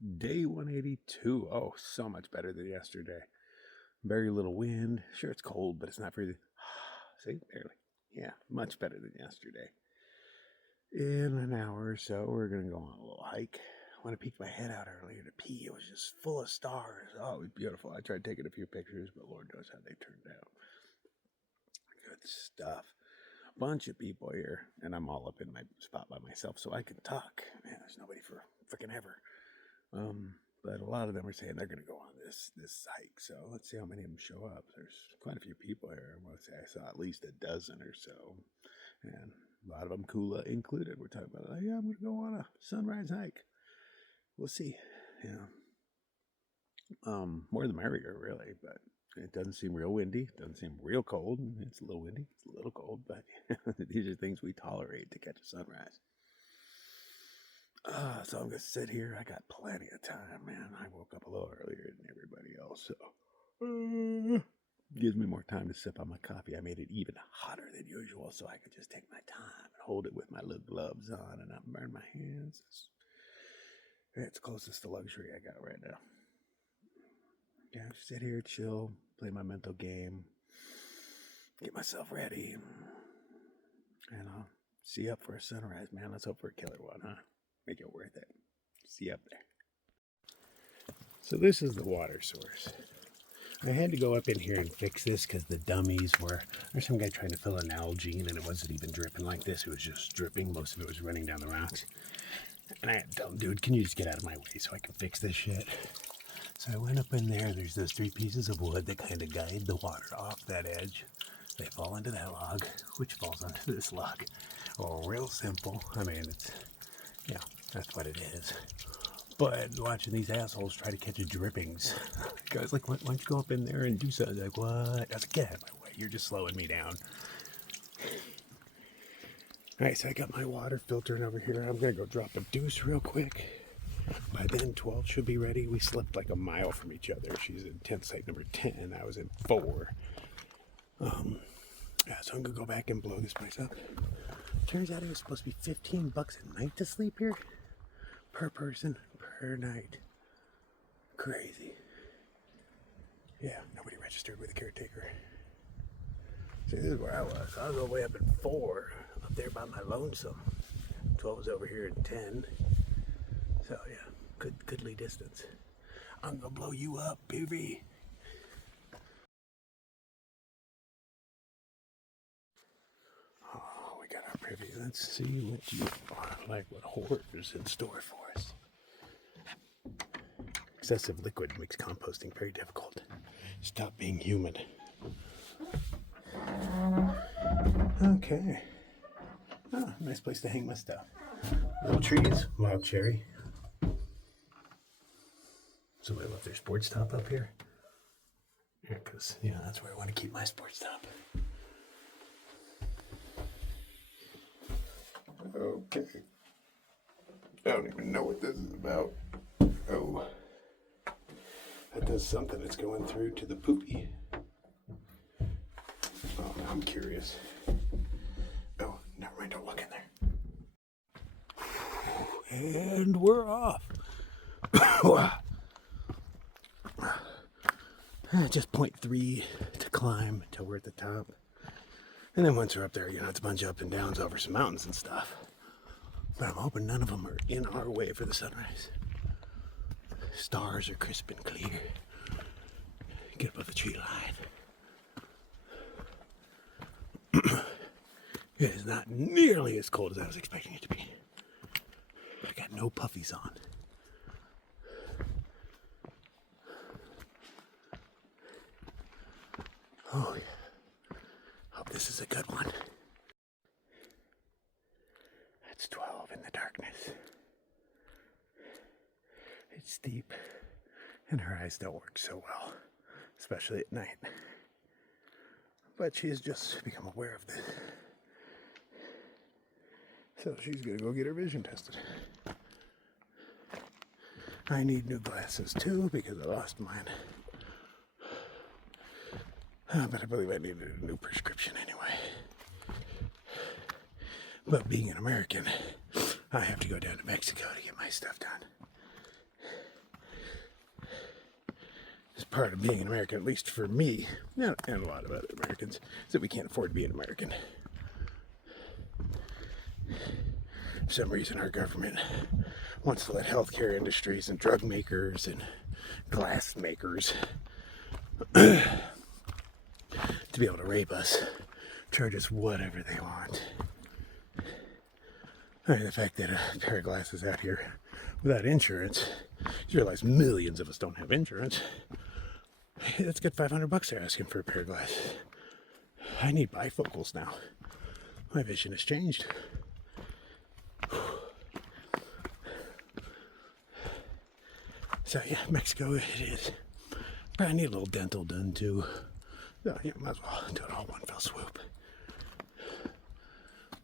Day 182. Oh, so much better than yesterday. Very little wind. Sure, it's cold, but it's not freezing. See, barely. Yeah, much better than yesterday. In an hour or so, we're going to go on a little hike. When I peeked my head out earlier to pee, it was just full of stars. Oh, it was beautiful. I tried taking a few pictures, but Lord knows how they turned out. Good stuff. Bunch of people here, and I'm all up in my spot by myself, so I can talk. Man, there's nobody for freaking ever. But a lot of them are saying they're going to go on this hike, so let's see how many of them show up. There's quite a few people here. I want to say I saw at least a dozen or so, and a lot of them Kula included. We're talking about, yeah, I'm going to go on a sunrise hike. We'll see. More the merrier, really, but it doesn't seem real windy. It doesn't seem real cold. It's a little windy. It's a little cold, but these are things we tolerate to catch a sunrise. So I'm going to sit here. I got plenty of time, man. I woke up a little earlier than everybody else, so gives me more time to sip on my coffee. I made it even hotter than usual so I could just take my time and hold it with my little gloves on and not burn my hands. It's closest to luxury I got right now. Yeah, sit here, chill, play my mental game, get myself ready, and I'll see you up for a sunrise, man. Let's hope for a killer one, huh? Make it worth it. See you up there. So this is the water source. I had to go up in here and fix this because the dummies were... There's some guy trying to fill an Nalgene and it wasn't even dripping like this. It was just dripping. Most of it was running down the rocks. And I had to tell him, dude, can you just get out of my way so I can fix this shit? So I went up in there. There's those 3 pieces of wood that kind of guide the water off that edge. They fall into that log, which falls onto this log. Oh, real simple. I mean, it's... Yeah, that's what it is. But watching these assholes try to catch drippings, guys like, why don't you go up in there and do something? Like, what? I was like, get out of my way. You're just slowing me down. All right, so I got my water filtering over here. I'm going to go drop a deuce real quick. By then, 12 should be ready. We slept like a mile from each other. She's in tent site number 10. I was in 4. So I'm going to go back and blow this place up. Turns out it was supposed to be $15 a night to sleep here. Per person, per night. Crazy. Yeah, nobody registered with the caretaker. See, this is where I was. I was all the way up in 4, up there by my lonesome. 12 was over here at 10. So yeah, goodly distance. I'm gonna blow you up, baby. Oh, we got our privy. Let's see what you are like, what horror is in store for us. Excessive liquid makes composting very difficult. Stop being humid. Okay. Oh, nice place to hang my stuff. Little trees, wild cherry. Somebody left their sports top up here. Yeah, because, that's where I want to keep my sports top. Okay. I don't even know what this is about. Oh. That does something. It's going through to the poopy. Oh, I'm curious. Oh, never mind. Don't look in there. And we're off. Just 0.3 to climb until we're at the top. And then once we're up there, it's a bunch of up and downs over some mountains and stuff. But I'm hoping none of them are in our way for the sunrise. Stars are crisp and clear. Get above the tree line. It is not nearly as cold as I was expecting it to be. I got no puffies on. Oh yeah. Hope this is a good one. That's 12 in the darkness. It's steep, and her eyes don't work so well, especially at night. But she has just become aware of this. So she's gonna go get her vision tested. I need new glasses too because I lost mine. But I believe I needed a new prescription anyway. But being an American, I have to go down to Mexico to get my stuff done. part of being an American, at least for me, and a lot of other Americans, is that we can't afford to be an American. For some reason, our government wants to let healthcare industries and drug makers and glass makers to be able to rape us, charge us whatever they want. I mean, the fact that a pair of glasses out here without insurance, you realize millions of us don't have insurance. Let's get $500 they're asking for a pair of glasses. I need bifocals now. My vision has changed. So yeah, Mexico it is. But I need a little dental done too. So yeah, might as well do it all one fell swoop.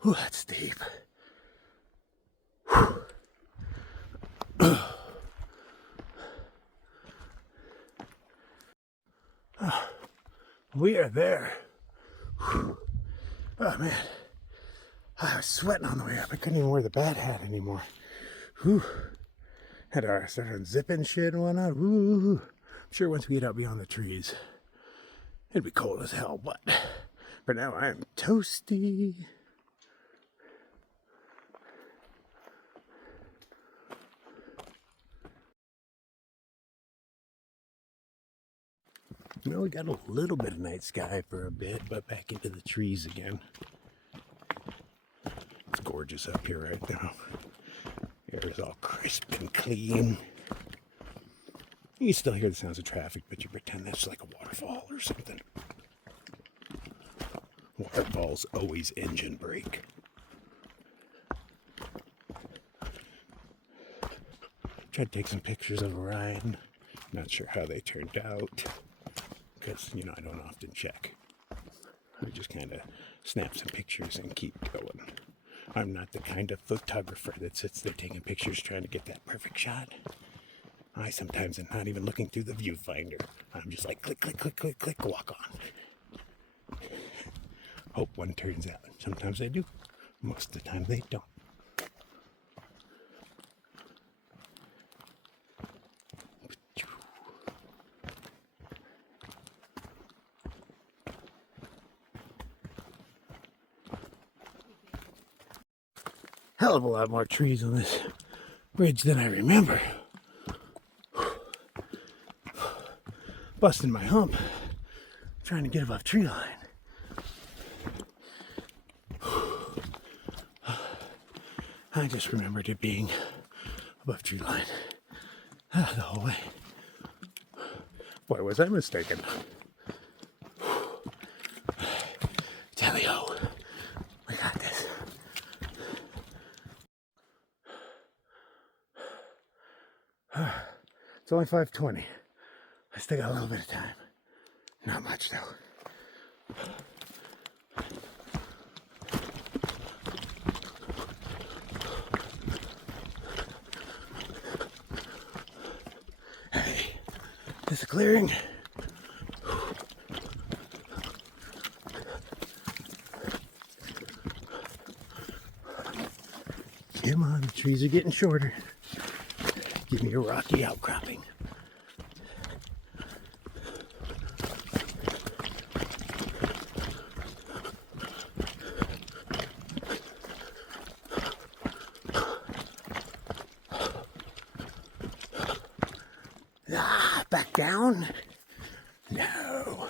Whew, that's deep. We are there. Oh man, I was sweating on the way up. I couldn't even wear the bad hat anymore. Whew. Had to start unzipping shit and whatnot. I'm sure once we get out beyond the trees, it'd be cold as hell, but for now I am toasty. Well, we got a little bit of night sky for a bit, but back into the trees again. It's gorgeous up here right now. Air is all crisp and clean. You can still hear the sounds of traffic, but you pretend that's like a waterfall or something. Waterfalls always engine brake. Tried to take some pictures of Orion. Not sure how they turned out. Because, you know, I don't often check. I just kind of snap some pictures and keep going. I'm not the kind of photographer that sits there taking pictures trying to get that perfect shot. I sometimes am not even looking through the viewfinder. I'm just like click, click, click, click, click, walk on. Hope one turns out. Sometimes they do. Most of the time they don't. Hell of a lot more trees on this ridge than I remember. Busting my hump, trying to get above tree line. I just remembered it being above tree line the whole way. Boy, was I mistaken. Tally-ho, we got this. It's only 5:20. I still got a little bit of time. Not much though. Hey, this is a clearing. Come on, the trees are getting shorter. Give me a rocky outcropping. Back down? No.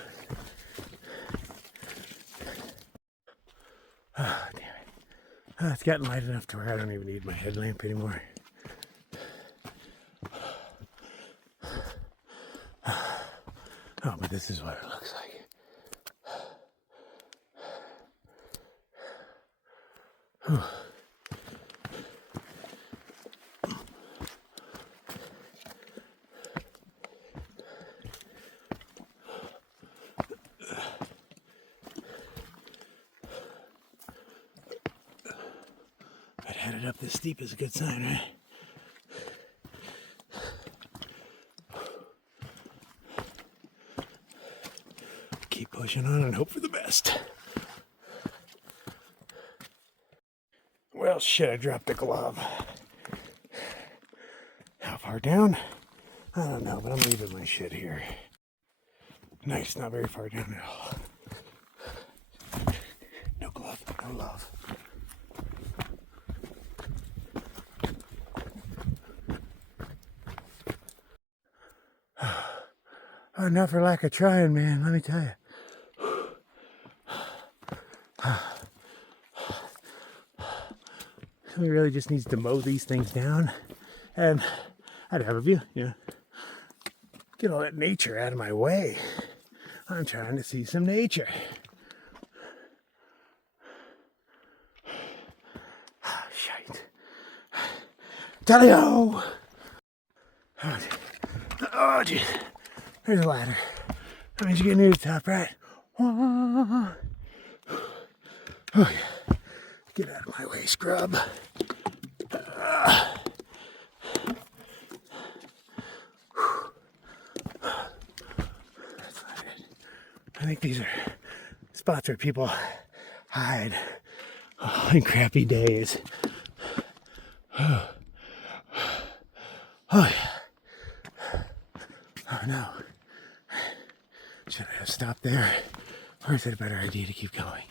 Oh, damn it. It's gotten light enough to where I don't even need my headlamp anymore. Oh, but this is what it looks like. Whew. But headed up this steep is a good sign, right? Keep pushing on and hope for the best. Well, shit, I dropped the glove. How far down? I don't know, but I'm leaving my shit here. Nice, not very far down at all. No glove, no love. Oh, not for lack of trying, man, let me tell you. He really just needs to mow these things down, and I'd have a view, get all that nature out of my way. I'm trying to see some nature. Shite. Tally-ho! Oh, geez. There's a ladder. That means you get near the top, right? Oh, yeah. Get out of my way, scrub. That's not it. I think these are spots where people hide on crappy days. Oh, yeah. Oh, no. Should I have stopped there? Or is it a better idea to keep going?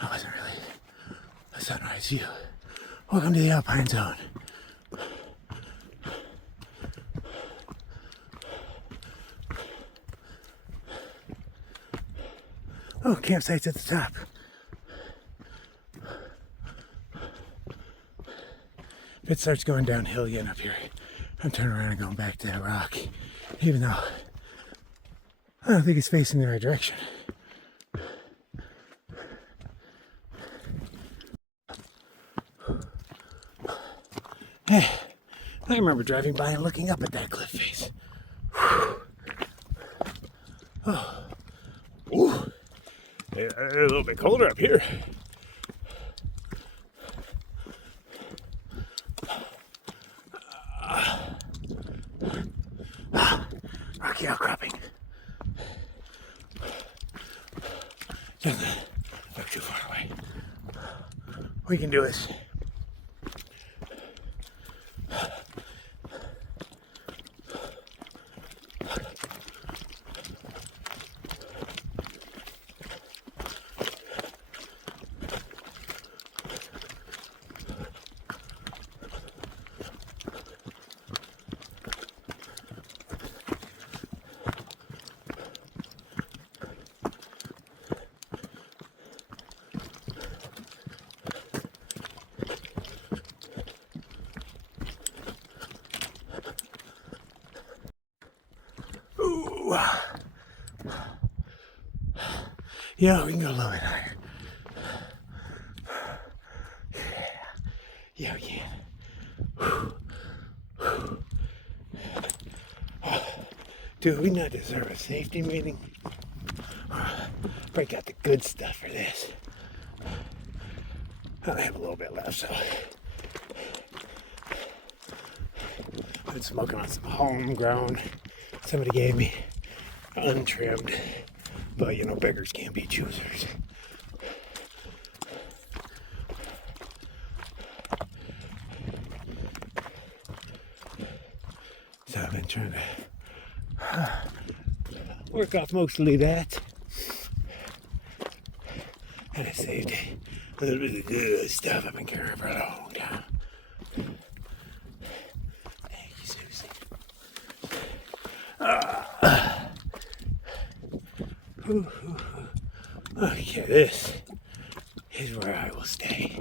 That wasn't really a sunrise view. Welcome to the Alpine Zone. Oh, campsite's at the top. If it starts going downhill again up here, I'm turning around and going back to that rock. Even though I don't think it's facing the right direction. Hey, I remember driving by and looking up at that cliff face. Oh. Ooh. A little bit colder up here. Rocky outcropping. Doesn't look too far away. We can do this. Yeah, we can go a little bit higher. Yeah, we can. Do we not deserve a safety meeting? Break out the good stuff for this. I have a little bit left, so I've been smoking on some homegrown. Somebody gave me untrimmed. But, beggars can't be choosers. So I've been trying to work off mostly that. And I saved a little bit of the good stuff I've been carrying for a long time. Thank you, Susie. Okay, this is where I will stay.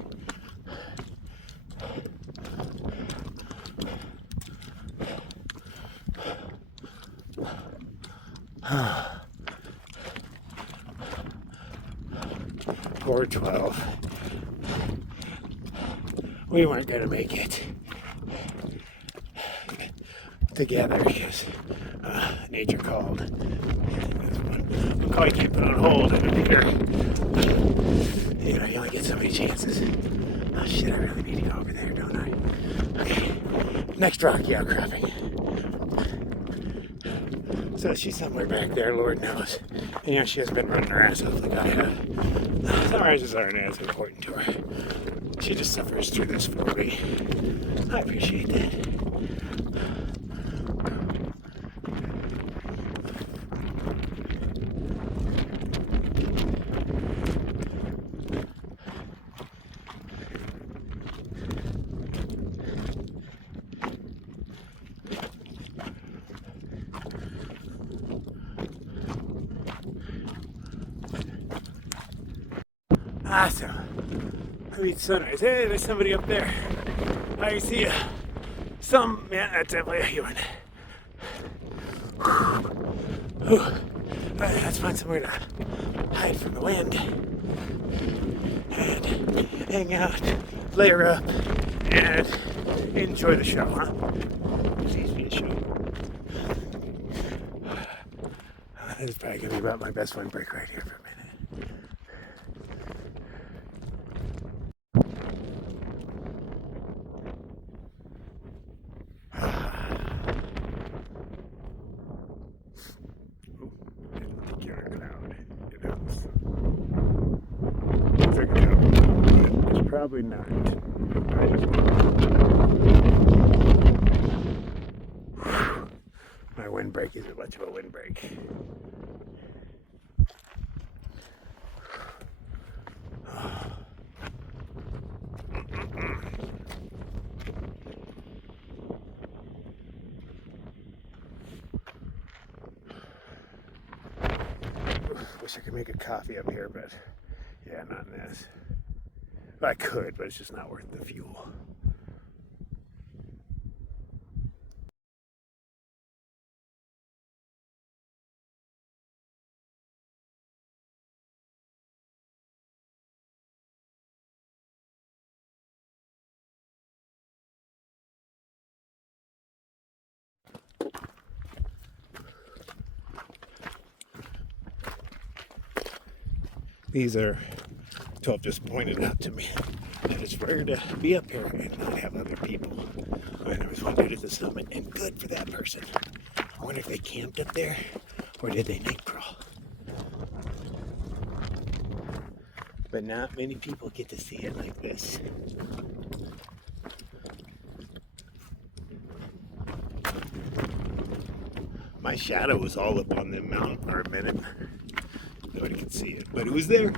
Poor 12. We weren't gonna make it together because nature called. One call you can't put on hold and up here. You only get so many chances. Oh shit, I really need to go over there, don't I? Okay, next rocky outcropping. So she's somewhere back there, Lord knows. And she hasn't been running her ass off like I have. Sunrises aren't as important to her. She just suffers through this for me. I appreciate that. Awesome. I mean, sunrise. Hey, there's somebody up there. I see you. Yeah, that's definitely a human. Alright, let's find somewhere to hide from the wind and hang out, layer up, and enjoy the show, huh? Please be a show. This is probably gonna be about my best windbreak right here for a minute. Probably not. My windbreak isn't much of a windbreak. Wish I could make a coffee up here, but yeah, not in this. I could, but it's just not worth the fuel. These are 12 just pointed out to me that it's rare to be up here and not have other people. And there was one dude at the summit, and good for that person. I wonder if they camped up there or did they night crawl? But not many people get to see it like this. My shadow was all up on the mountain for a minute. Nobody could see it, but it was there.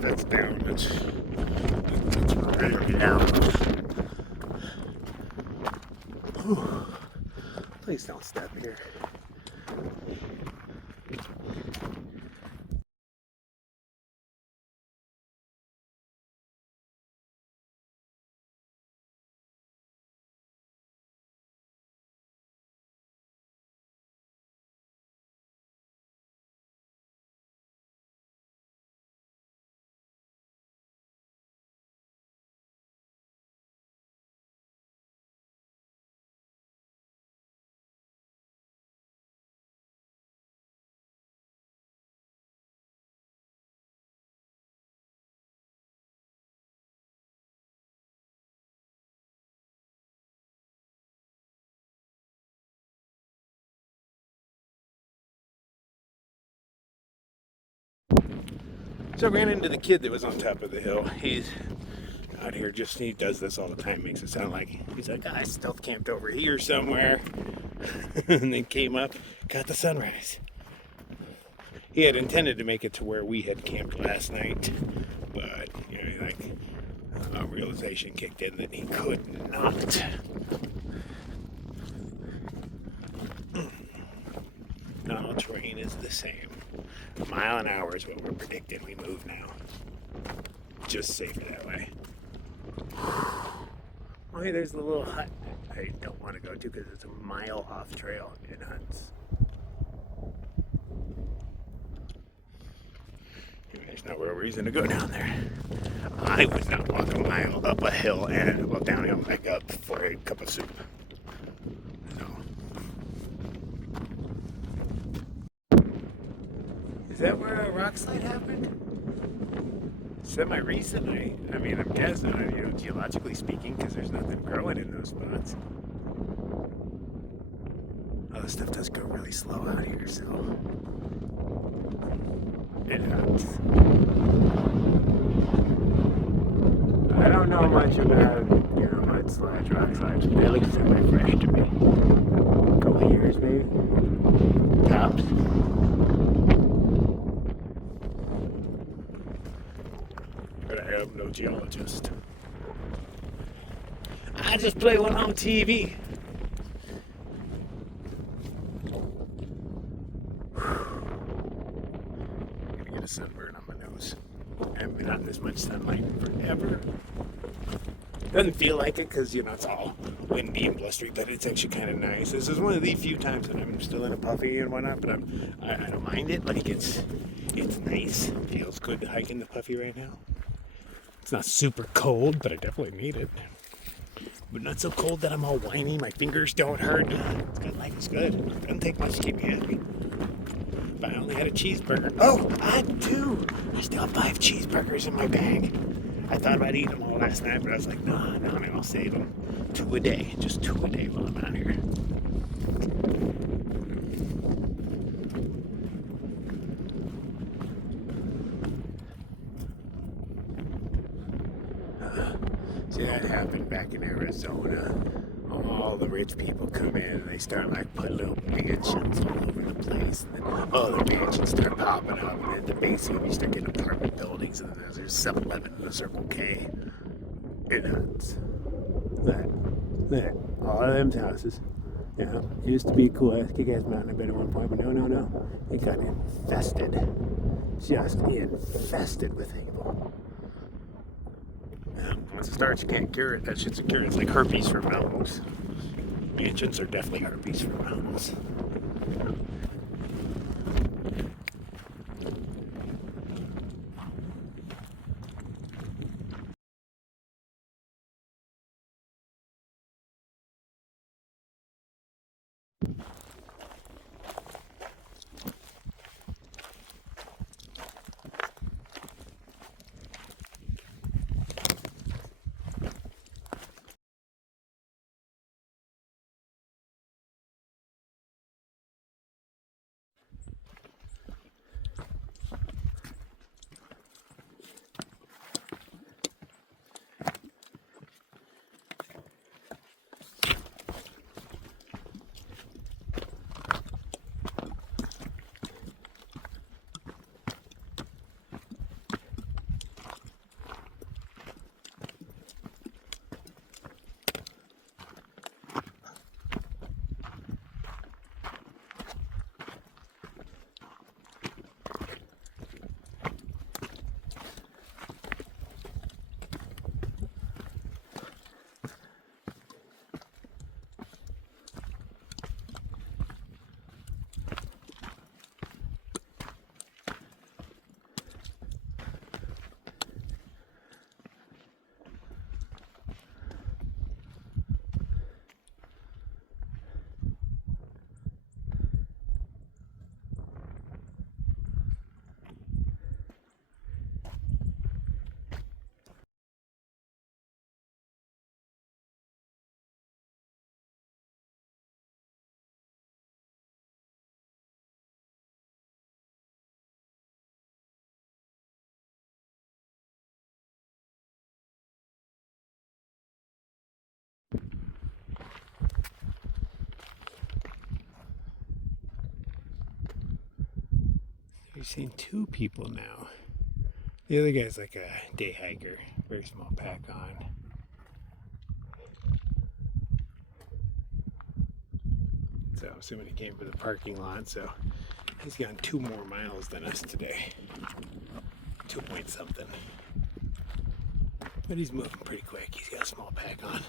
That's down. That's really down. Whew. Please don't step here. So I ran into the kid that was on top of the hill. He's out here he does this all the time, makes it sound like, he's like, I stealth camped over here somewhere. And then came up, got the sunrise. He had intended to make it to where we had camped last night, but, you know, like, a realization kicked in that he could not. Not all terrain is the same. A mile an hour is what we're predicting. We move now. Just safer that way. Oh, hey, there's the little hut I don't want to go to because it's a mile off trail in Hunt's. There's no real reason to go down there. I would not walk a mile up a hill and well downhill back up for a cup of soup. No. Is that where a rock slide happened? Semi-recently. I mean, I'm guessing, geologically speaking, because there's nothing growing in those spots. this stuff does go really slow out here, so it happens. I don't know much about, mudslides, rock slides. They look semi-fresh to me. A couple of years, maybe. Tops. But I am no geologist. I just play one on TV. Gonna get a sunburn on my nose. I haven't been out in this much sunlight in forever. Doesn't feel like it because, it's all windy and blustery, but it's actually kind of nice. This is one of the few times that I'm still in a puffy and whatnot, but I don't mind it. Like, it's nice. It feels good to hike in the puffy right now. It's not super cold, but I definitely need it. But not so cold that I'm all whiny. My fingers don't hurt. It's good. Life is good. It doesn't take much to keep me happy. If I only had a cheeseburger. Oh, I had 2. I still have 5 cheeseburgers in my bag. I thought about eating them all last night, but I was like, no, man, I'll save them. 2 a day. Just 2 a day while I'm out here. See, that happened back in Arizona. All the rich people come in and they start like putting little mansions all over the place. And then all the mansions start popping up. And at the base of them, you start getting apartment buildings. And then there's 7-Eleven and a Circle K. It's that. All of them houses. Used to be a cool ass kick-ass mountain, I bet, at one point. But no. It got infested. Just infested with evil. Once it starts, you can't cure it. That shit's a cure. It's like herpes for mountains. Mansions are definitely herpes for mountains. You've seen 2 people now. The other guy's like a day hiker, very small pack on. So I'm assuming he came for the parking lot, so he's gone 2 more miles than us today. 2 point something. But he's moving pretty quick. He's got a small pack on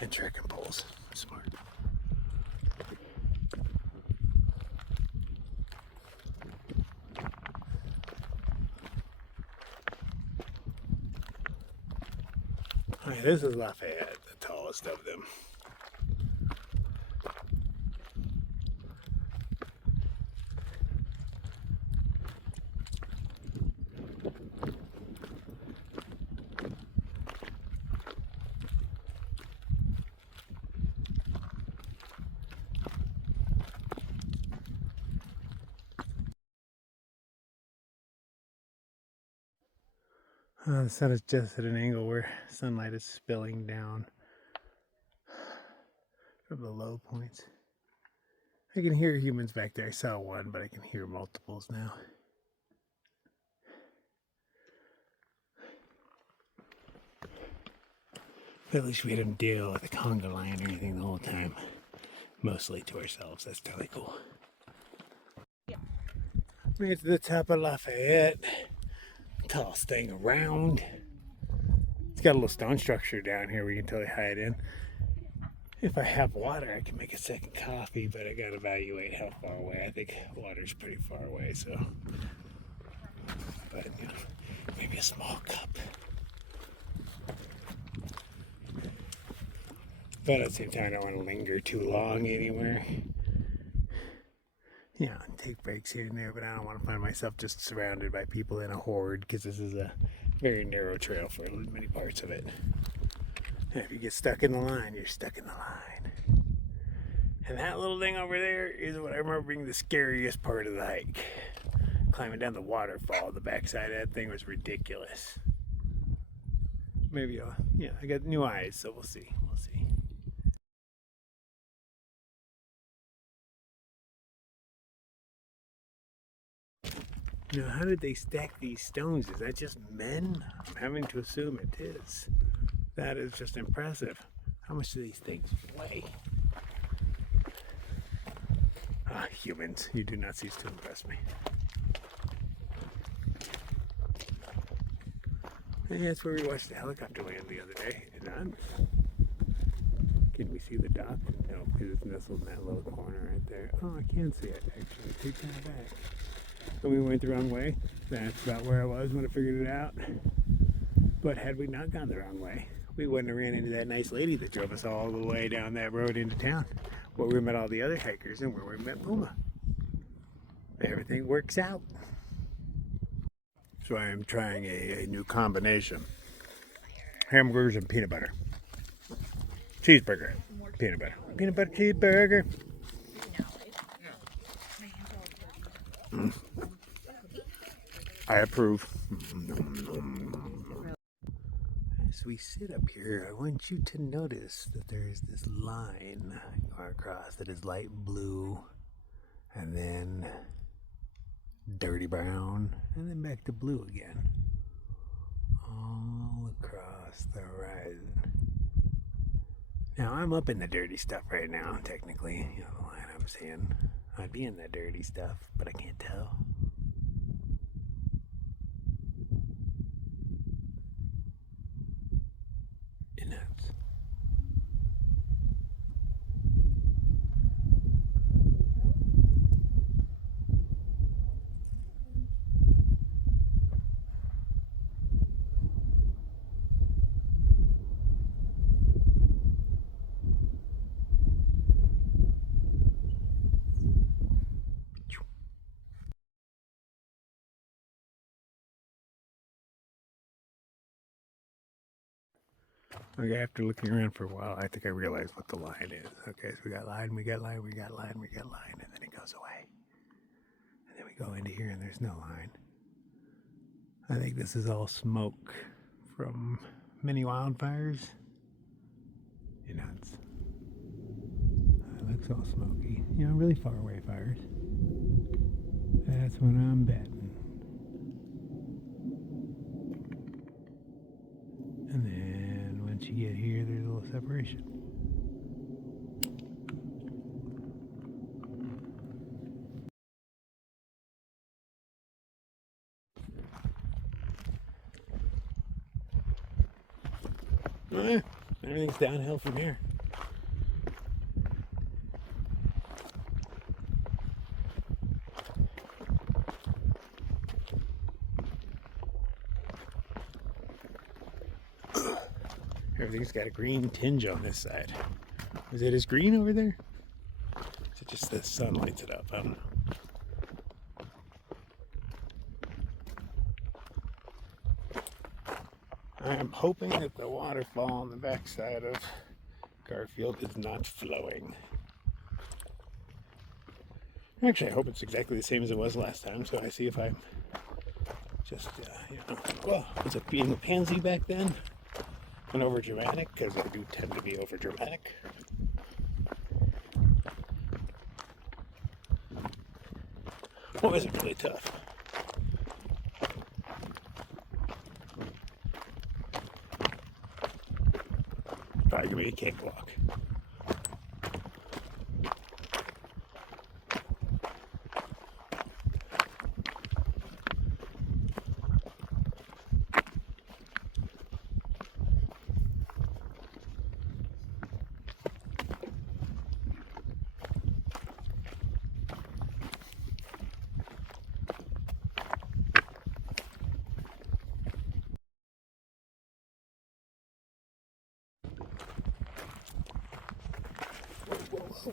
and trekking poles. Smart. Alright, this is Lafayette, the tallest of them. The sun is just at an angle where sunlight is spilling down from the low points. I can hear humans back there. I saw one, but I can hear multiples now. But at least we didn't deal with the conga line or anything the whole time. Mostly to ourselves. That's totally cool. Made it to the top of Lafayette. Tallest thing around. It's got a little stone structure down here we can totally hide in. If I have water, I can make a second coffee, but I gotta evaluate how far away. I think water's pretty far away, so. But, you know, maybe a small cup. But at the same time, I don't want to linger too long anywhere. Yeah, take breaks here and there, but I don't want to find myself just surrounded by people in a horde, because this is a very narrow trail for many parts of it. And if you get stuck in the line, you're stuck in the line. And that little thing over there is what I remember being the scariest part of the hike. Climbing down the waterfall, the backside of that thing was ridiculous. Maybe I got new eyes, so we'll see. Now, how did they stack these stones? Is that just men? I'm having to assume it is. That is just impressive. How much do these things weigh? Humans, you do not cease to impress me. And that's where we watched the helicopter land the other day. Can we see the dock? No, because it's nestled in that little corner right there. Oh, I can see it, actually. Take that back. And we went the wrong way. That's about where I was when I figured it out. But had we not gone the wrong way, we wouldn't have ran into that nice lady that drove us all the way down that road into town, where we met all the other hikers and where we met Puma. Everything works out. So I am trying a new combination. Hamburgers and peanut butter. Cheeseburger. Peanut butter. Peanut butter cheeseburger. I approve. As we sit up here, I want you to notice that there is this line going across that is light blue, and then dirty brown, and then back to blue again. All across the horizon. Now, I'm up in the dirty stuff right now, technically. You know, the line I'm seeing. I'd be in that dirty stuff, but I can't tell. It nuts. Okay, after looking around for a while, I think I realized what the line is. Okay, so we got line, we got line, we got line, we got line, and then it goes away. And then we go into here and there's no line. I think this is all smoke from many wildfires. You know, it looks all smoky. You know, really far away fires. That's what I'm betting. And then once you get here, there's a little separation. Everything's downhill from here. Everything's got a green tinge on this side. Is it as green over there? Is it just the sun lights it up? I don't know. I'm hoping that the waterfall on the backside of Garfield is not flowing. Actually, I hope it's exactly the same as it was last time, so I see if I'm Just, well, was it being a pansy back then? Went over dramatic, because I do tend to be over dramatic. What was it really tough? Probably gonna be a cakewalk.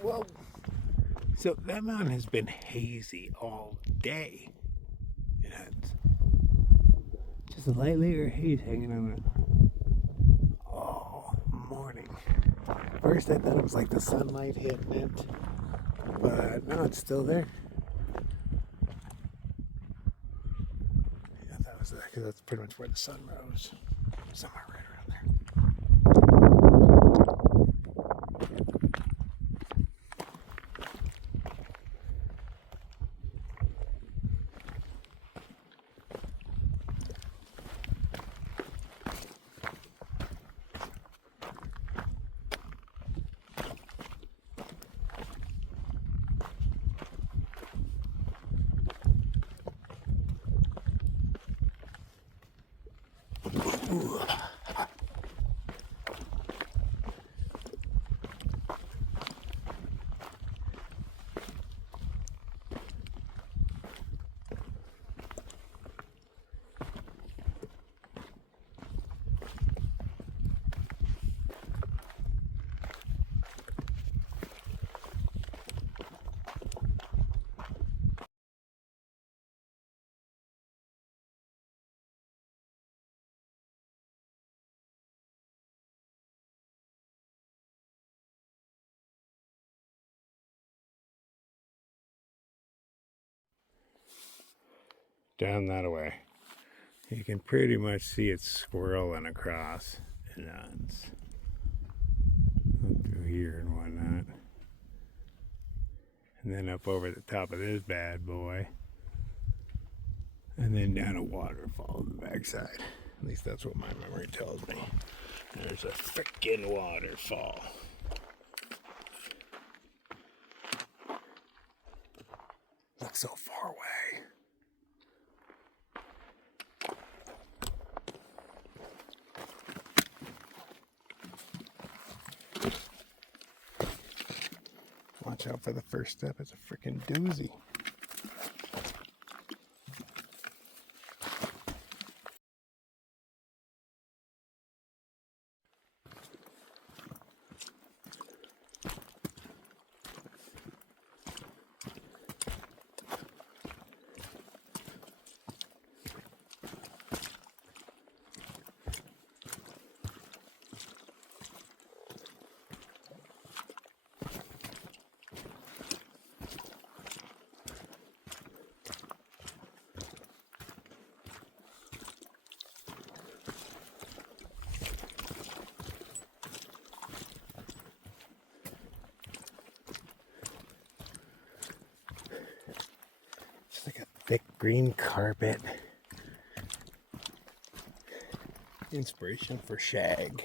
Whoa. So that mountain has been hazy all day. It had just a light layer of haze hanging on it all morning. First I thought it was like the sunlight hitting it, but no, it's still there. Yeah, that was because that's pretty much where the sun rose. Somewhere right around there. Ooh. Down that way. You can pretty much see it swirling across and it's up through here and whatnot. And then up over the top of this bad boy. And then down a waterfall on the backside. At least that's what my memory tells me. There's a frickin' waterfall. Looks so far away. Watch out for the first step. It's a freaking doozy. Like a thick green carpet. Inspiration for shag.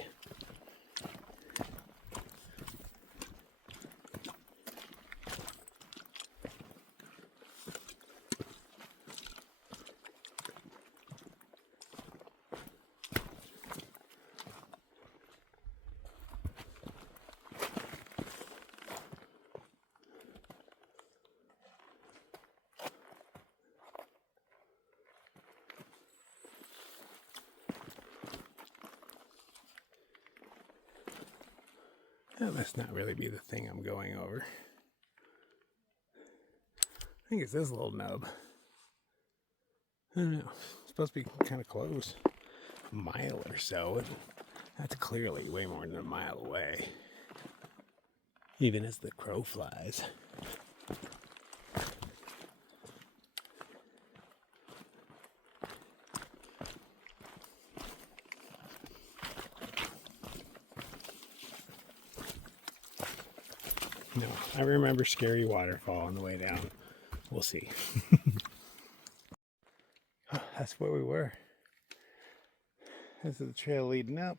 That must not really be the thing I'm going over. I think it's this little nub. I don't know. It's supposed to be kind of close. A mile or so. That's clearly way more than a mile away. Even as the crow flies. No, I remember scary waterfall on the way down. We'll see. That's where we were. This is the trail leading up.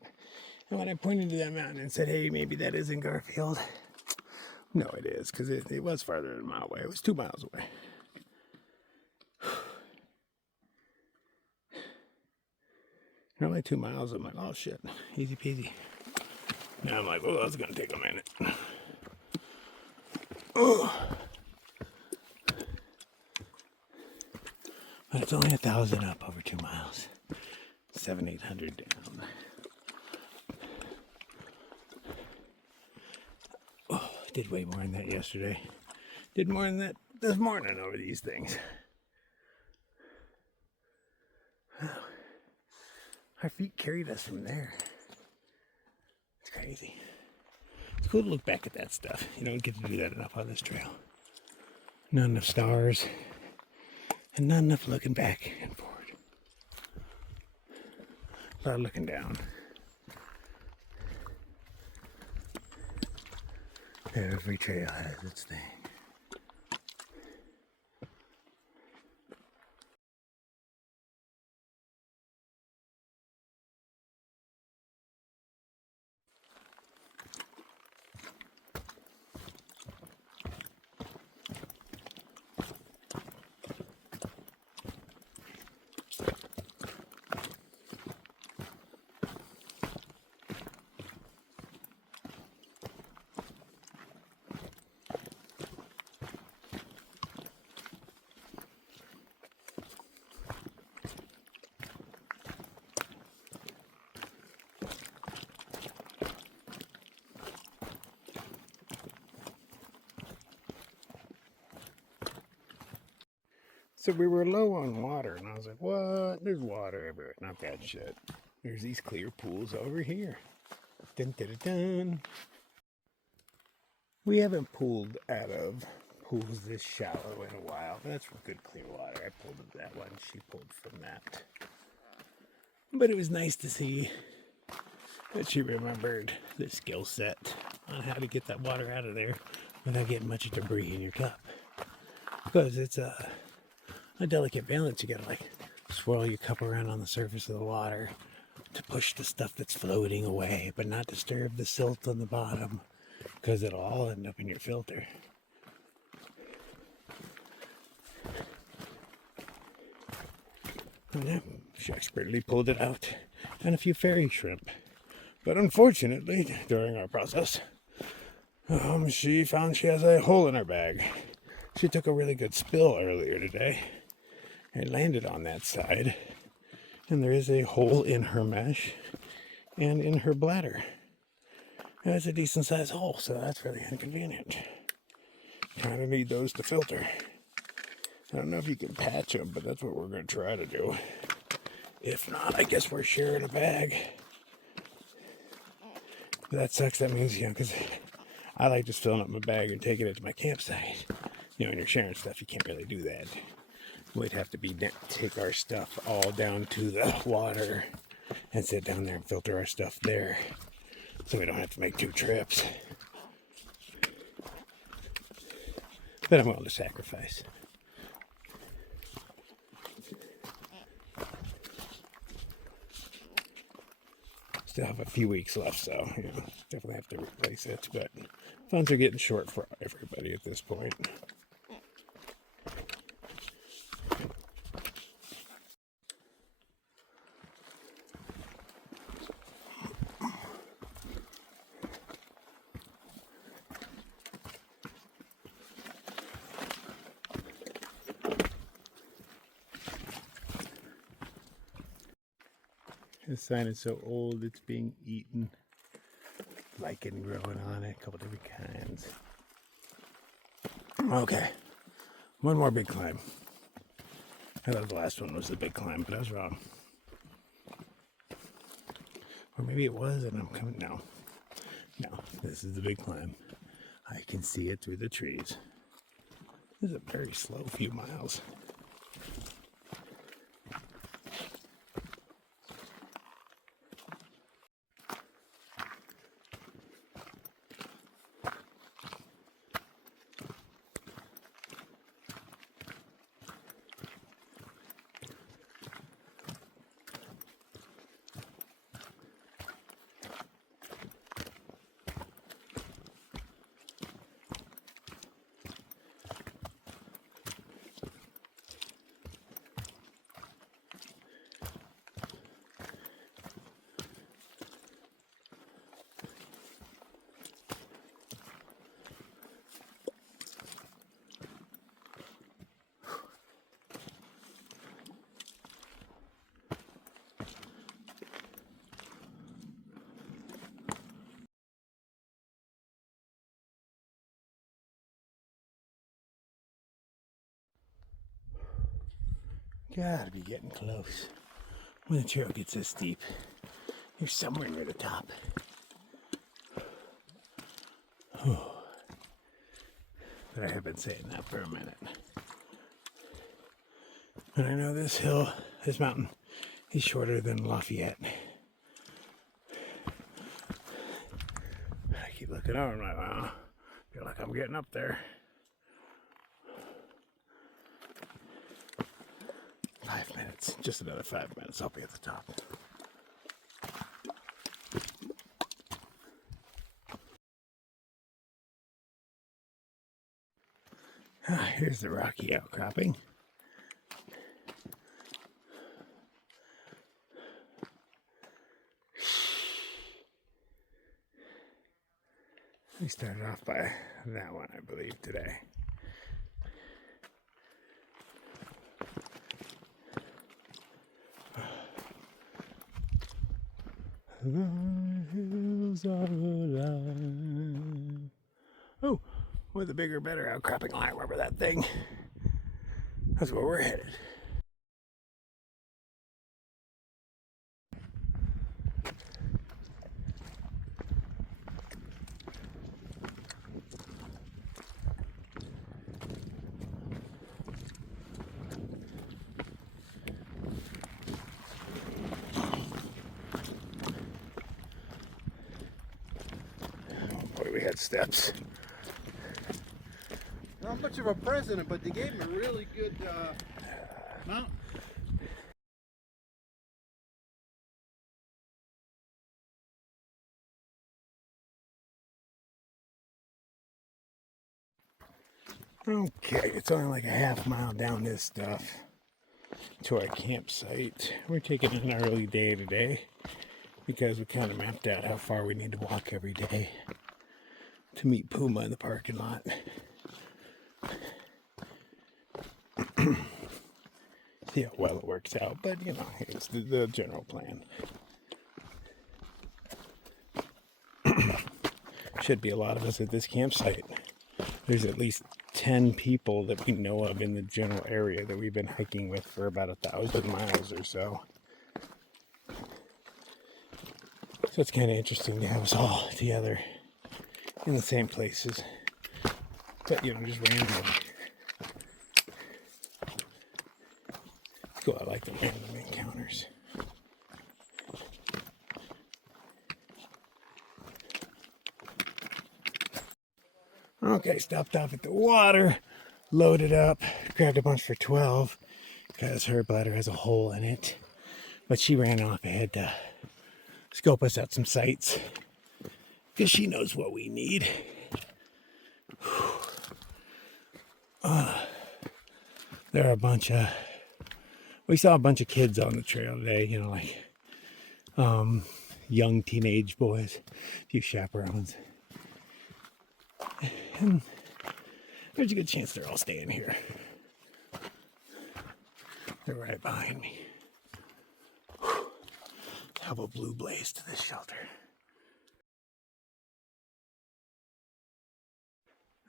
And when I pointed to that mountain and said, hey, maybe that isn't Garfield. No, it is, because it was farther than a mile away. It was 2 miles away. Normally 2 miles, I'm like, oh shit, easy peasy. Now I'm like, oh, that's gonna take a minute. Oh. But it's only 1,000 up over 2 miles. 700-800 down. Oh, I did way more than that yesterday. Did more than that this morning over these things. Our feet carried us from there. It's crazy. It's cool to look back at that stuff. You don't get to do that enough on this trail. Not enough stars, and not enough looking back and forward. A lot of looking down. Every trail has its thing. So we were low on water, and I was like, what? There's water everywhere. Not that shit. There's these clear pools over here. Dun, dun, dun, dun. We haven't pulled out of pools this shallow in a while. That's for good clear water. I pulled at that one. She pulled from that. But it was nice to see that she remembered the skill set on how to get that water out of there without getting much debris in your cup. Because it's a delicate balance. You gotta like swirl your cup around on the surface of the water to push the stuff that's floating away, but not disturb the silt on the bottom, because it'll all end up in your filter. And yeah, she expertly pulled it out, and a few fairy shrimp. But unfortunately, during our process, she found she has a hole in her bag. She took a really good spill earlier today. It landed on that side, and there is a hole in her mesh and in her bladder. And it's a decent sized hole, so that's really inconvenient. Kind of need those to filter. I don't know if you can patch them, but that's what we're going to try to do. If not, I guess we're sharing a bag. But that sucks. That means, because I like just filling up my bag and taking it to my campsite. When you're sharing stuff, you can't really do that. We'd have to take our stuff all down to the water and sit down there and filter our stuff there, so we don't have to make 2 trips. But I'm willing to sacrifice. Still have a few weeks left, so definitely have to replace it. But funds are getting short for everybody at this point. This sign is so old, it's being eaten. Lichen growing on it, a couple different kinds. Okay, one more big climb. I thought the last one was the big climb, but I was wrong. Or maybe it was, and I'm coming now. No, this is the big climb. I can see it through the trees. This is a very slow few miles. Gotta be getting close. When the trail gets this steep, you're somewhere near the top. But I have been saying that for a minute. And I know this hill, this mountain, is shorter than Lafayette. I keep looking over, I'm like, wow, I feel like I'm getting up there. 5 minutes, just another 5 minutes, I'll be at the top. Here's the rocky outcropping. We started off by that one, I believe, today. The hills are alive. Oh, with a bigger, better outcropping line. Remember that thing? That's where we're headed. We had steps. Not much of a president, but they gave him a really good mount. Okay, it's only like a half mile down this stuff to our campsite. We're taking an early day today because we kind of mapped out how far we need to walk every day to meet Puma in the parking lot. See how well it works out, but you know, it's the general plan. Should be a lot of us at this campsite. There's at least 10 people that we know of in the general area that we've been hiking with for about 1,000 miles or so. So it's kind of interesting to have us all together in the same places, but you know, just randomly. Cool, I like the random encounters. Okay, stopped off at the water, loaded up, grabbed a bunch for 12 because her bladder has a hole in it, but she ran off ahead to scope us out some sights because she knows what we need. There are we saw a bunch of kids on the trail today, you know, like young teenage boys, a few chaperones. And there's a good chance they're all staying here. They're right behind me. Have a blue blaze to this shelter.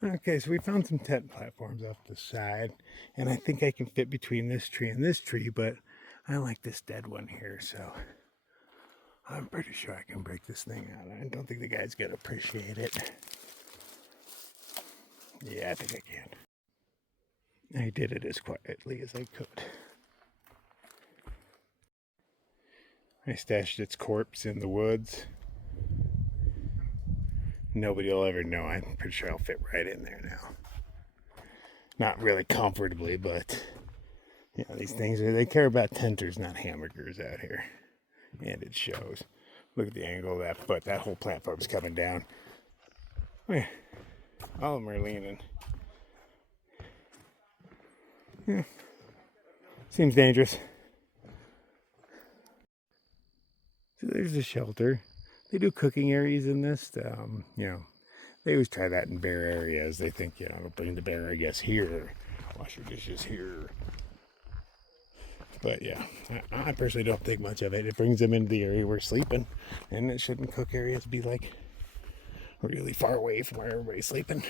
Okay, so we found some tent platforms off the side, and I think I can fit between this tree and this tree, but I like this dead one here, so I'm pretty sure I can break this thing out. I don't think the guy's gonna appreciate it. Yeah, I think I can. I did it as quietly as I could. I stashed its corpse in the woods. Nobody will ever know. I'm pretty sure I'll fit right in there now. Not really comfortably, but you know, these things, they care about tenters, not hamburgers out here. And it shows. Look at the angle of that foot. That whole platform's coming down. Oh, yeah. All of them are leaning. Yeah. Seems dangerous. So there's the shelter. They do cooking areas in this. You know, they always try that in bear areas. They think, you know, bring the bear, I guess, here. Wash your dishes here. But yeah, I personally don't think much of it. It brings them into the area we're sleeping. And it shouldn't cook areas be like really far away from where everybody's sleeping.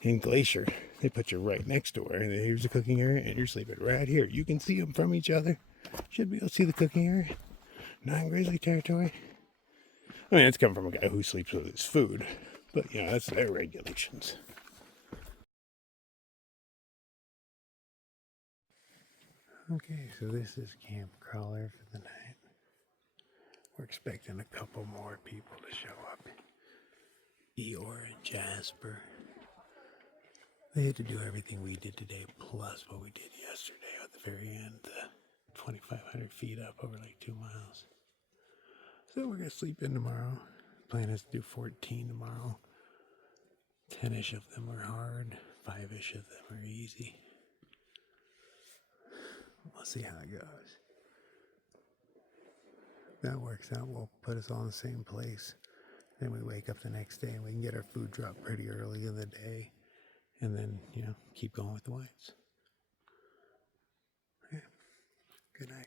In Glacier, They put you right next door, and here's the cooking area, and you're sleeping right here. You can see them from each other. Should be able to see the cooking area. Non-grizzly territory. I mean, it's coming from a guy who sleeps with his food, but you know, that's their regulations. Okay, so this is Camp Crawler for the night. We're expecting a couple more people to show up. Eeyore and Jasper. They had to do everything we did today, plus what we did yesterday at the very end, 2,500 feet up over like 2 miles. So we're going to sleep in tomorrow. Plan is to do 14 tomorrow. 10-ish of them are hard. 5-ish of them are easy. We'll see how it goes. If that works out, we'll put us all in the same place. Then we wake up the next day and we can get our food dropped pretty early in the day. And then, you know, keep going with the whites. Okay. Good night.